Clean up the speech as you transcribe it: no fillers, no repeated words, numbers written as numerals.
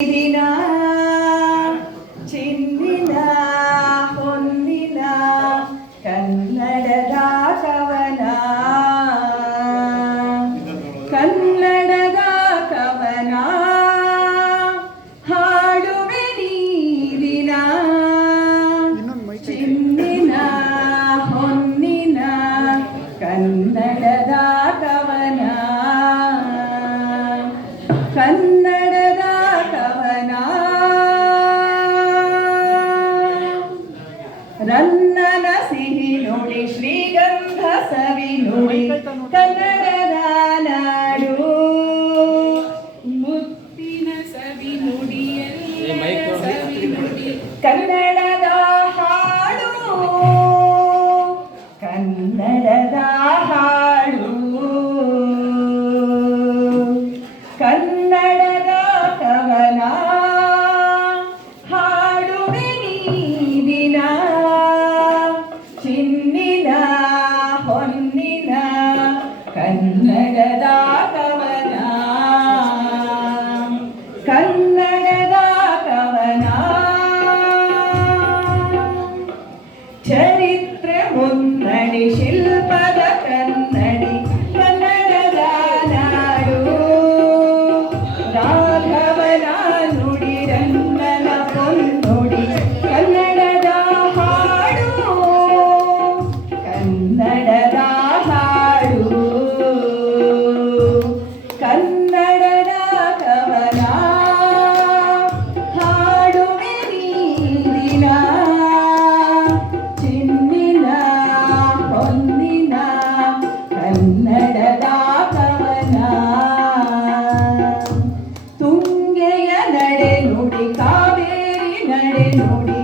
ದಿನ ಚಿನ್ನಿನ ಹೊನ್ನಿನ ಕನ್ನಡದ ಕವನ ಕನ್ನಡದ ಕವನ ಹಾಡುವೆ ನೀರಿನ ಚಿನ್ನಿನ ಹೊನ್ನಿನ ಕನ್ನಡದ ಕವನ ಕನ್ನಡದ ಕವನ ರನ್ನನ ಸಿಹಿ ನುಡಿ ಶ್ರೀಗಂಧ ಸವಿ ನುಡಿ ಕನ್ನಡದ ನಾಡು ಮುತ್ತಿನ ಸವಿ ನುಡಿ ಕನ್ನಡದ ಹಾಡು ಕನ್ನಡದ ಹಾಡು ಕನ್ನಡದ ಕವನ ಹಾಡುವೆ ನೀರಿನ ಚಿನ್ನಿನ ಹೊನ್ನಿನ ಕನ್ನಡದ ಕವನ ಕನ್ನಡದ ಕವನ ಚರಿತ್ರೆ ಮುನ್ನಡಿ ಶಿಲ್ಪದ ಕನ್ನಡಿ ಕನ್ನಡದ ನಾಡು ರಾಘವನ ನುಡಿ ರನ್ನನ ಪೊನ್ನುಡಿ ಕನ್ನಡದ ಹಾಡು ಕನ್ನಡದ ಹಾಡು ಕನ್ನಡದ ಕವನ ಹಾಡುವೆ ನೀರಿನ ಚಿನ್ನಿನ ಹೊನ್ನಿನ ಕನ್ನಡದ ಕವನ ತುಂಗೆಯ ನಡೆ ನುಡಿ ಕಾವೇರಿ ನಡೆ ನುಡಿ